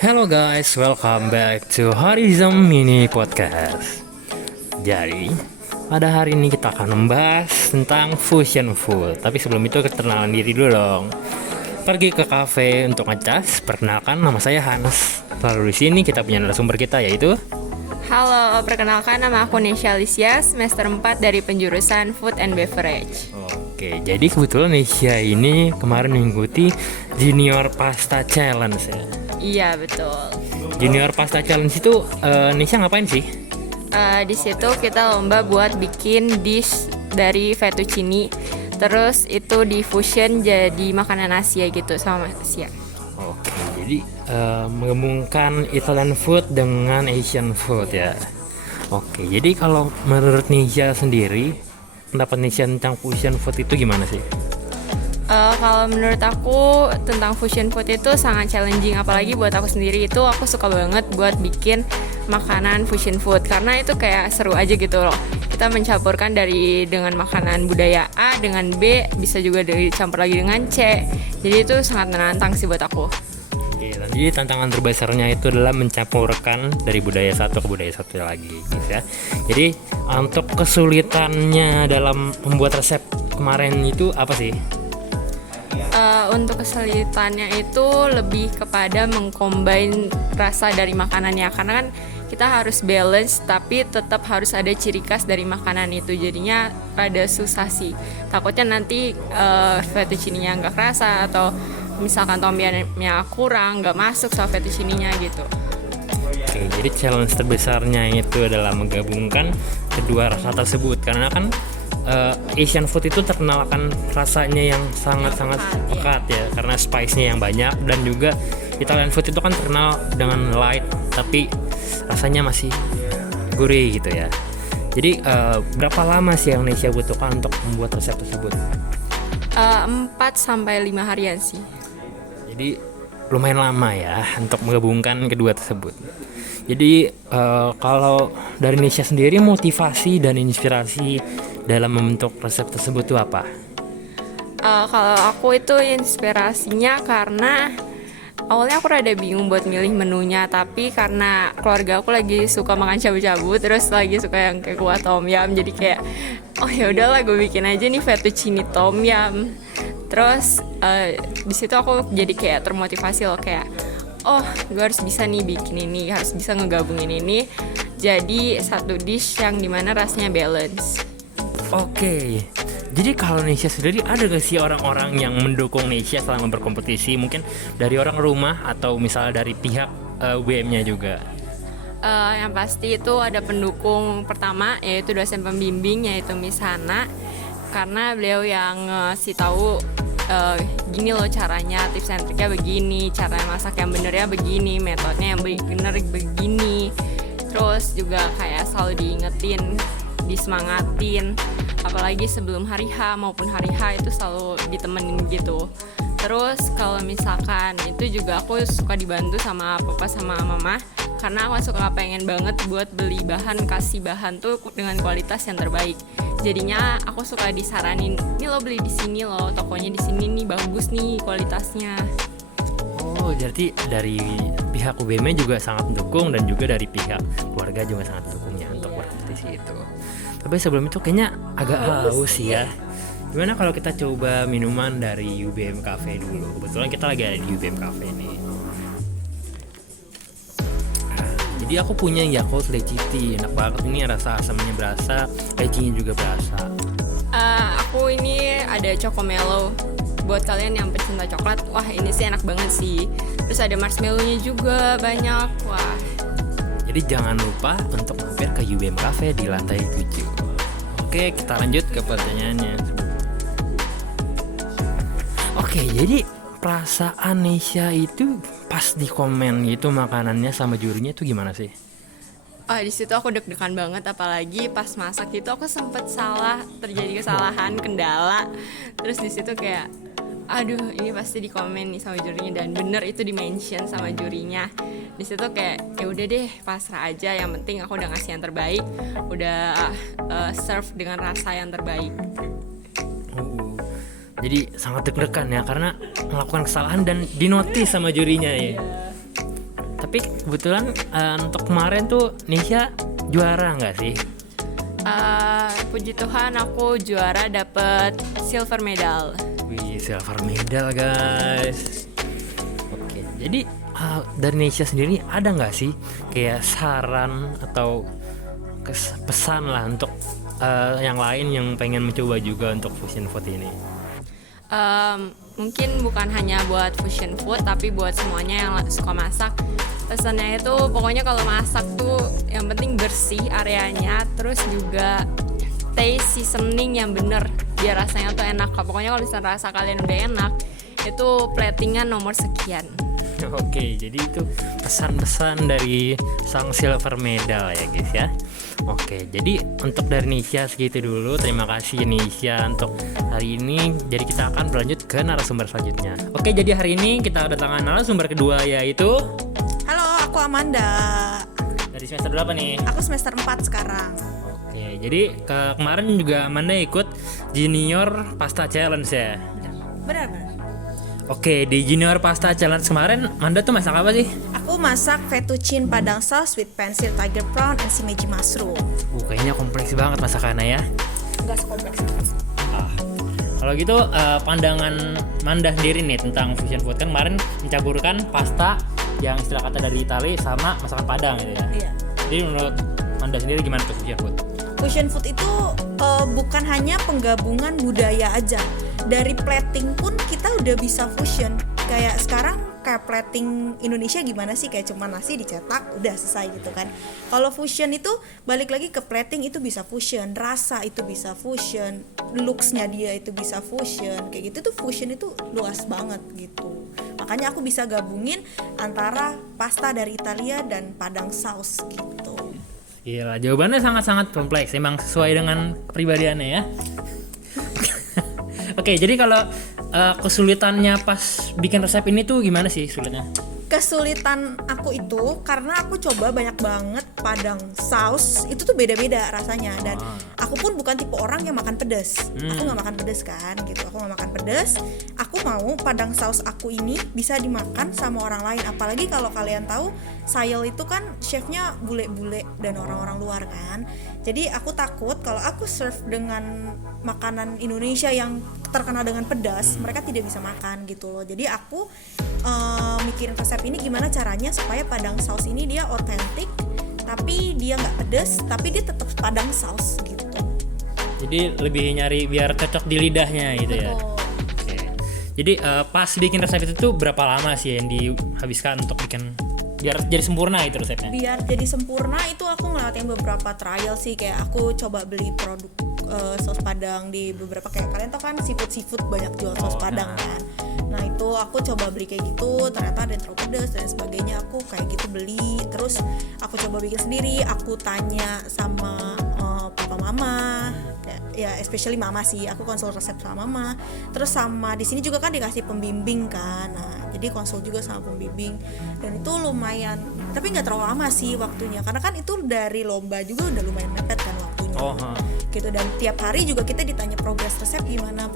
Hello guys, welcome back to Horizon Mini Podcast. Jadi, pada hari ini kita akan membahas tentang fusion food. Tapi sebelum itu kenalan diri dulu dong. Pergi ke cafe untuk ngecas. Perkenalkan, nama saya Hans. Lalu di sini kita punya narasumber kita yaitu Halo, perkenalkan nama aku Nesya Alicia, semester 4 dari penjurusan Food and Beverage. Oke, jadi kebetulan Nesya ini kemarin mengikuti Junior Pasta Challenge ya. Iya, betul. Junior Pasta Challenge itu Nesya ngapain sih? Di situ kita lomba buat bikin dish dari fettuccine. Terus itu di fusion jadi makanan Asia gitu sama Asia. Oke, jadi menggabungkan Italian food dengan Asian food ya. Oke, jadi kalau menurut Nisha sendiri, pendapat Nisha tentang fusion food itu gimana sih? Kalau menurut aku tentang fusion food itu sangat challenging, apalagi buat aku sendiri itu aku suka banget buat bikin makanan fusion food karena itu kayak seru aja gitu loh. Kita mencampurkan dengan makanan budaya A dengan B, bisa juga dicampur lagi dengan C. Jadi itu sangat menantang sih buat aku. Oke, jadi tantangan terbesarnya itu adalah mencampurkan dari budaya satu ke budaya satu lagi gitu ya. Jadi untuk kesulitannya dalam membuat resep kemarin itu apa sih? Untuk kesulitannya itu lebih kepada mengcombine rasa dari makanannya karena kan kita harus balance tapi tetap harus ada ciri khas dari makanan itu, jadinya rada susah sih. Takutnya nanti fettuccine-nya nggak kerasa atau misalkan tom yumnya kurang, nggak masuk sama fettuccine-nya gitu. Oke, jadi challenge terbesarnya itu adalah menggabungkan kedua rasa tersebut karena kan Asian food itu terkenal akan rasanya yang sangat-sangat pekat ya karena spice-nya yang banyak, dan juga Italian food itu kan terkenal dengan light tapi rasanya masih gurih gitu ya. Jadi berapa lama sih yang Nesya butuhkan untuk membuat resep tersebut? 4-5 harian sih. Jadi lumayan lama ya untuk menggabungkan kedua tersebut. Jadi kalau dari Nesya sendiri, motivasi dan inspirasi dalam membentuk resep tersebut itu apa? Kalau aku itu inspirasinya karena awalnya aku rada bingung buat milih menunya, tapi karena keluarga aku lagi suka makan shabu-shabu, terus lagi suka yang kayak kuah tom yum, jadi kayak oh ya udahlah gue bikin aja nih fettuccine tom yum. Terus di situ aku jadi kayak termotivasi loh, kayak oh gue harus bisa nih bikin ini, harus bisa ngegabungin ini jadi satu dish yang dimana rasanya balance. Oke, jadi kalau Nesya sendiri ada gak sih orang-orang yang mendukung Nesya selama berkompetisi? Mungkin dari orang rumah atau misalnya dari pihak UBM-nya juga? Yang pasti itu ada pendukung pertama, yaitu dosen pembimbing, yaitu Miss Hana, karena beliau yang ngasih tahu gini loh caranya, tips and triknya begini, cara masak yang benernya begini, metodenya yang bener begini. Terus juga kayak selalu diingetin, disemangatin, apalagi sebelum hari H maupun hari H itu selalu ditemenin gitu. Terus kalau misalkan itu juga aku suka dibantu sama papa sama mama, karena aku suka pengen banget buat beli bahan, kasih bahan tuh dengan kualitas yang terbaik. Jadinya aku suka disaranin, ini lo beli di sini lo, tokonya di sini nih bagus nih kualitasnya. Oh, jadi dari pihak UBM juga sangat mendukung dan juga dari pihak keluarga juga sangat mendukungnya untuk berkompetisi itu. Tapi sebelum itu kayaknya agak haus ya. Gimana kalau kita coba minuman dari UBM Cafe dulu? Kebetulan kita lagi ada di UBM Cafe nih. Jadi aku punya Yakult Leciti, enak banget ini, rasa asamnya berasa, lecinya juga berasa. Aku ini ada Chocomelo. Buat kalian yang pecinta coklat, wah ini sih enak banget sih. Terus ada marshmallow-nya juga banyak, wah. Jadi jangan lupa untuk mampir ke UBM Cafe di lantai 7. Oke, kita lanjut ke pertanyaannya. Oke, jadi perasaan Nesya itu pas di komen gitu makanannya sama jurinya itu gimana sih? Di situ aku deg-degan banget, apalagi pas masak itu aku sempet salah, terjadi kesalahan, kendala. Terus di situ kayak aduh ini pasti di komen nih sama jurinya, dan bener itu di mention sama jurinya. Di situ kayak ya udah deh pasrah aja, yang penting aku udah ngasih yang terbaik, udah serve dengan rasa yang terbaik. Jadi sangat deg-degan ya karena melakukan kesalahan dan dinotis sama jurinya ya. Tapi kebetulan untuk kemarin tuh Indonesia juara nggak sih? Puji Tuhan aku juara dapet silver medal. Wih, silver medal guys. Oke, jadi dari Indonesia sendiri ada nggak sih kayak saran atau pesan lah untuk yang lain yang pengen mencoba juga untuk fusion food ini? Mungkin bukan hanya buat fusion food tapi buat semuanya yang suka masak. Pesannya itu pokoknya kalau masak tuh yang penting bersih areanya, terus juga taste seasoning yang bener biar rasanya tuh enak. Pokoknya kalau misalnya rasa kalian udah enak, itu platingan nomor sekian. Oke, jadi itu pesan-pesan dari sang silver medal ya guys ya. Oke, jadi untuk dari Nisha segitu dulu. Terima kasih Nisha untuk hari ini. Jadi kita akan berlanjut ke narasumber selanjutnya. Oke, jadi hari ini kita kedatangan narasumber kedua yaitu Halo, aku Amanda. dari semester berapa nih? Aku semester 4 sekarang. Oke, jadi kemarin juga Amanda ikut Junior Pasta Challenge ya. Benar. Oke, di Junior Pasta Challenge kemarin Amanda tuh masak apa sih? Aku masak fettuccine padang sauce with pancit tiger prawn and shimeji mushroom. Kayaknya kompleks banget masakannya ya. Enggak sekompleks itu. Kalau gitu pandangan Manda sendiri nih tentang fusion food, kan kemarin mencampurkan pasta yang istilah kata dari Itali sama masakan Padang gitu ya. Iya. Jadi menurut Manda sendiri gimana tuh fusion food? Fusion food itu bukan hanya penggabungan budaya aja. Dari plating pun kita udah bisa fusion. Kayak sekarang kayak plating Indonesia gimana sih, kayak cuma nasi dicetak udah selesai gitu kan. Kalau fusion itu balik lagi ke plating, itu bisa fusion, rasa itu bisa fusion, looks-nya dia itu bisa fusion. Kayak gitu tuh fusion itu luas banget gitu. Makanya aku bisa gabungin antara pasta dari Italia dan padang saus gitu. Gila, jawabannya sangat-sangat kompleks, emang sesuai dengan pribadiannya ya. Oke, jadi kalau kesulitannya pas bikin resep ini tuh gimana sih sulitnya? Kesulitan aku itu karena aku coba banyak banget padang saus, itu tuh beda-beda rasanya, dan aku pun bukan tipe orang yang makan pedas. Aku nggak makan pedas kan gitu, aku nggak makan pedas. Aku mau padang saus aku ini bisa dimakan sama orang lain, apalagi kalau kalian tahu Sayel itu kan chefnya bule-bule dan orang-orang luar kan. Jadi aku takut kalau aku serve dengan makanan Indonesia yang terkenal dengan pedas, mereka tidak bisa makan gitu loh. Jadi aku mikirin resep ini gimana caranya supaya padang saus ini dia otentik, tapi dia nggak pedas, tapi dia tetap padang saus gitu. Jadi lebih nyari biar cocok di lidahnya gitu ya. Oke. Jadi pas bikin resep itu tuh berapa lama sih yang dihabiskan untuk bikin biar jadi sempurna itu resepnya? Biar jadi sempurna itu aku ngelewatin beberapa trial sih, kayak aku coba beli produk saus padang di beberapa, kayak kalian tau kan seafood banyak jual saus padang kan. Nah itu aku coba beli kayak gitu, ternyata ada yang terlalu pedas dan sebagainya. Aku kayak gitu beli, terus aku coba bikin sendiri. Aku tanya sama papa mama, ya especially mama sih. Aku konsul resep sama mama. Terus sama di sini juga kan dikasih pembimbing kan. Nah jadi konsul juga sama pembimbing, dan itu lumayan, tapi nggak terlalu lama sih waktunya, karena kan itu dari lomba juga udah lumayan mepet kan waktunya. Gitu, dan tiap hari juga kita ditanya progres resep gimana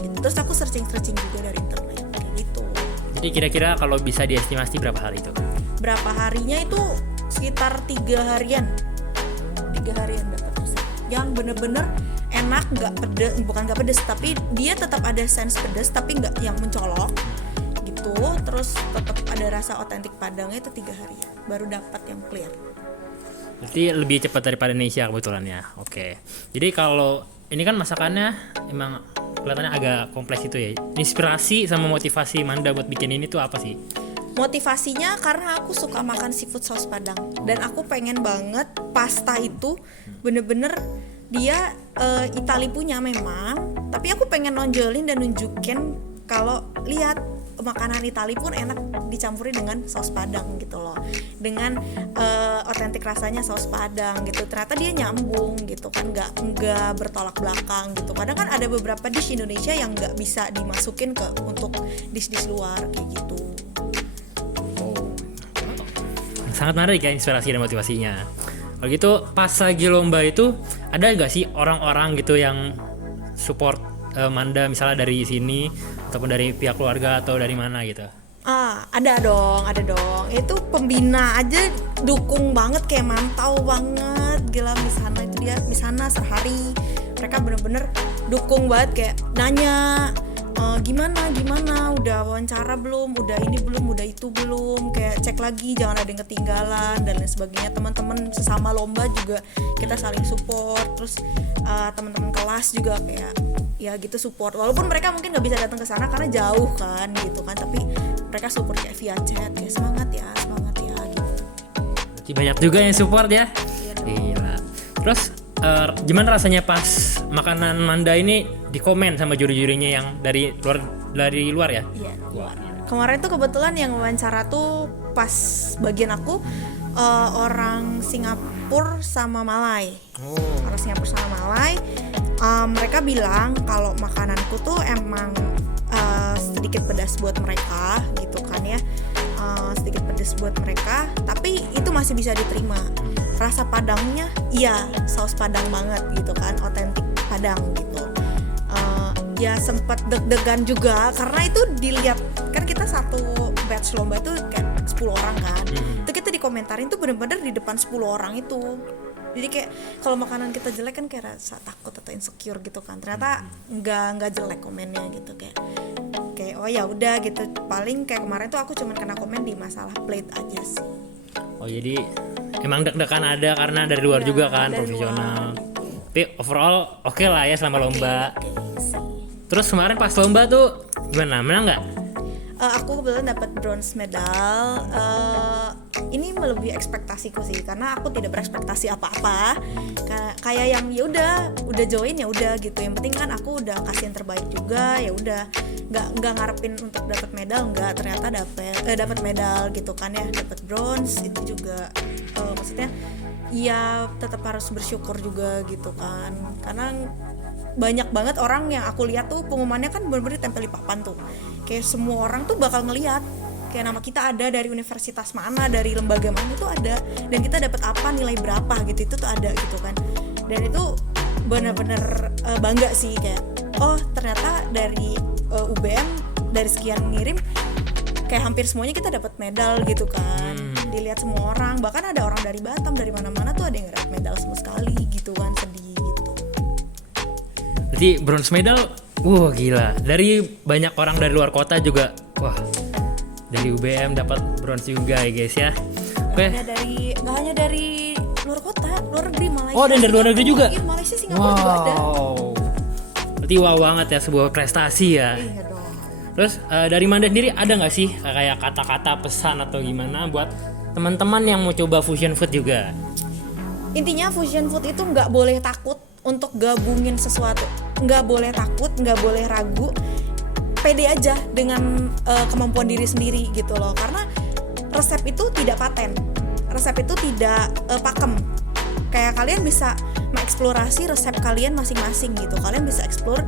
gitu. Terus aku searching juga dari internet kayak gitu. Jadi kira-kira kalau bisa diestimasi berapa hari itu? Berapa harinya itu sekitar 3 harian dapat resep yang bener-bener enak, nggak pedes, bukan nggak pedes tapi dia tetap ada sense pedes tapi nggak yang mencolok gitu. Terus tetap ada rasa otentik Padangnya, itu 3 harian baru dapat yang clear. Berarti lebih cepat daripada Indonesia kebetulan ya. Oke. Jadi kalau ini kan masakannya emang kelihatannya agak kompleks itu ya. Inspirasi sama motivasi Manda buat bikin ini tuh apa sih? Motivasinya karena aku suka makan seafood saus Padang, dan aku pengen banget pasta itu bener-bener dia Itali punya memang, tapi aku pengen nonjolin dan nunjukin kalau lihat makanan Itali pun enak dicampurin dengan saus Padang gitu loh, dengan otentik rasanya saus Padang gitu. Ternyata dia nyambung gitu kan, nggak bertolak belakang gitu. Kadang kan ada beberapa dish Indonesia yang nggak bisa dimasukin ke untuk dish luar kayak gitu. Sangat menarik ya inspirasi dan motivasinya. Kalau gitu pas lagi lomba itu ada gak sih orang-orang gitu yang support Manda misalnya dari sini ataupun dari pihak keluarga atau dari mana gitu? Ada dong. Itu pembina aja dukung banget, kayak mantau banget. Gila, Misana itu dia, Misana Serhari. Mereka bener-bener dukung banget, kayak nanya gimana, udah wawancara belum, udah ini belum, udah itu belum, kayak cek lagi jangan ada yang ketinggalan dan lain sebagainya. Teman-teman sesama lomba juga kita saling support. Terus teman-teman kelas juga kayak ya gitu support, walaupun mereka mungkin nggak bisa datang ke sana karena jauh kan gitu kan, tapi mereka support kayak via chat, kayak semangat ya gitu. Berarti banyak juga yang support ya. Iya dong. Gila. Terus gimana rasanya pas makanan Manda ini dikomen sama juri-jurinya yang dari luar ya? Iya, kemarin tuh kebetulan yang wawancara tuh pas bagian aku orang Singapura sama Malai. Orang Singapura sama Malai, mereka bilang kalau makananku tuh emang sedikit pedas buat mereka gitu kan ya, sedikit pedas buat mereka, tapi itu masih bisa diterima. Rasa Padangnya, iya saus Padang banget gitu kan, otentik Padang gitu. Ya sempat deg-degan juga karena itu dilihat kan, kita satu batch lomba itu kayak 10 orang kan, itu kita dikomentarin tuh bener-bener di depan 10 orang itu. Jadi kayak kalau makanan kita jelek kan kayak rasa takut atau insecure gitu kan, ternyata nggak jelek komennya gitu, kayak oh ya udah gitu. Paling kayak kemarin tuh aku cuman kena komen di masalah plate aja sih. Oh jadi emang deg-degan ada karena dari luar juga kan, dari profesional. luar. Tapi overall oke lah ya selama lomba. Oke sih. Terus kemarin pas lomba tuh gimana? Menang nggak? Aku kebetulan dapat bronze medal. Ini melebihi ekspektasiku sih, karena aku tidak berekspektasi apa-apa. Kayak yang ya udah join ya udah gitu. Yang penting kan aku udah kasih yang terbaik juga, ya udah. Nggak ngarepin untuk dapat medal, nggak, ternyata dapat medal gitu kan ya, dapat bronze itu juga. Maksudnya ya tetap harus bersyukur juga gitu kan, karena banyak banget orang yang aku lihat tuh pengumumannya kan bener-bener tempel di papan tuh, kayak semua orang tuh bakal ngelihat kayak nama kita ada, dari universitas mana, dari lembaga mana itu ada, dan kita dapat apa, nilai berapa gitu, itu tuh ada gitu kan. Dan itu bener-bener bangga sih, kayak oh ternyata dari UBM dari sekian ngirim kayak hampir semuanya kita dapat medal gitu kan. Dilihat semua orang, bahkan ada orang dari Batam, dari mana-mana tuh ada yang dapat medal sama sekali gitu kan, sedih gitu. Berarti bronze medal, gila. Dari banyak orang dari luar kota juga, wah, dari UBM dapat bronze juga ya guys ya. Oke. Nggak hanya dari luar kota, luar negeri, Malaysia. Oh, dan dari luar negeri juga? Iya, Malaysia, Singapura juga ada. Berarti wow banget ya, sebuah prestasi ya. Iya dong. Terus dari Manda sendiri ada nggak sih kayak kata-kata pesan atau gimana buat teman-teman yang mau coba fusion food juga? Intinya fusion food itu nggak boleh takut untuk gabungin sesuatu, nggak boleh takut, nggak boleh ragu, pede aja dengan kemampuan diri sendiri gitu loh, karena resep itu tidak paten, resep itu tidak pakem. Kayak kalian bisa mengeksplorasi resep kalian masing-masing gitu, kalian bisa explore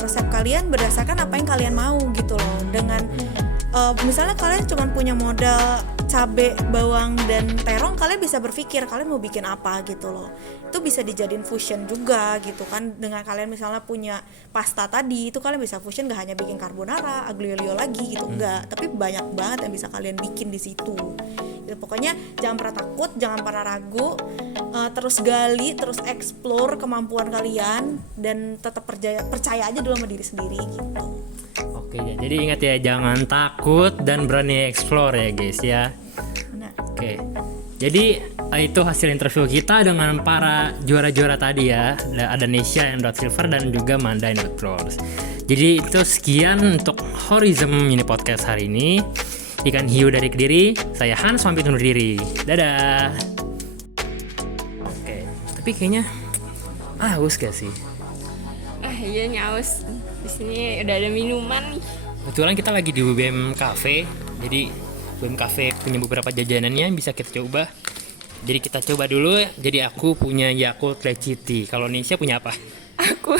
resep kalian berdasarkan apa yang kalian mau gitu loh. Dengan misalnya kalian cuma punya modal cabe, bawang, dan terong, kalian bisa berpikir kalian mau bikin apa gitu loh. Itu bisa dijadiin fusion juga gitu kan. Dengan kalian misalnya punya pasta tadi, itu kalian bisa fusion, gak hanya bikin carbonara, aglio olio lagi gitu, enggak, tapi banyak banget yang bisa kalian bikin di situ. Gitu, pokoknya jangan pernah takut, jangan pernah ragu, terus gali, terus explore kemampuan kalian, dan tetap percaya aja dulu sama diri sendiri gitu. Oke, jadi ingat ya, jangan takut dan berani explore ya guys ya. Nah, Oke, jadi itu hasil interview kita dengan para juara-juara tadi ya. Ada Nesya yang dapat silver dan juga Manda yang dapat bronze. Jadi itu sekian untuk Horizon Mini Podcast hari ini. Ikan hiu dari Kediri, saya Hans pamit undur diri. Dadah. Oke, tapi kayaknya haus gak sih? Iya nyaus. Di sini udah ada minuman nih. Kebetulan kita lagi di UBM Cafe. Jadi UBM Cafe punya beberapa jajanannya yang bisa kita coba. Jadi kita coba dulu. Jadi aku punya Yakult Lychee Tea. Kalau Nisha punya apa? Aku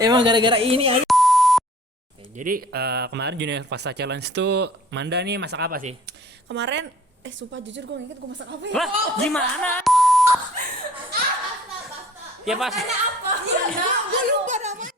Emang gara-gara ini aja. Jadi kemarin Junior Pasta Challenge tuh Manda nih masak apa sih? kemarin sumpah jujur gue inget gue masak apa ya? Lah, gimana? Ya pas. Gue lupa namanya.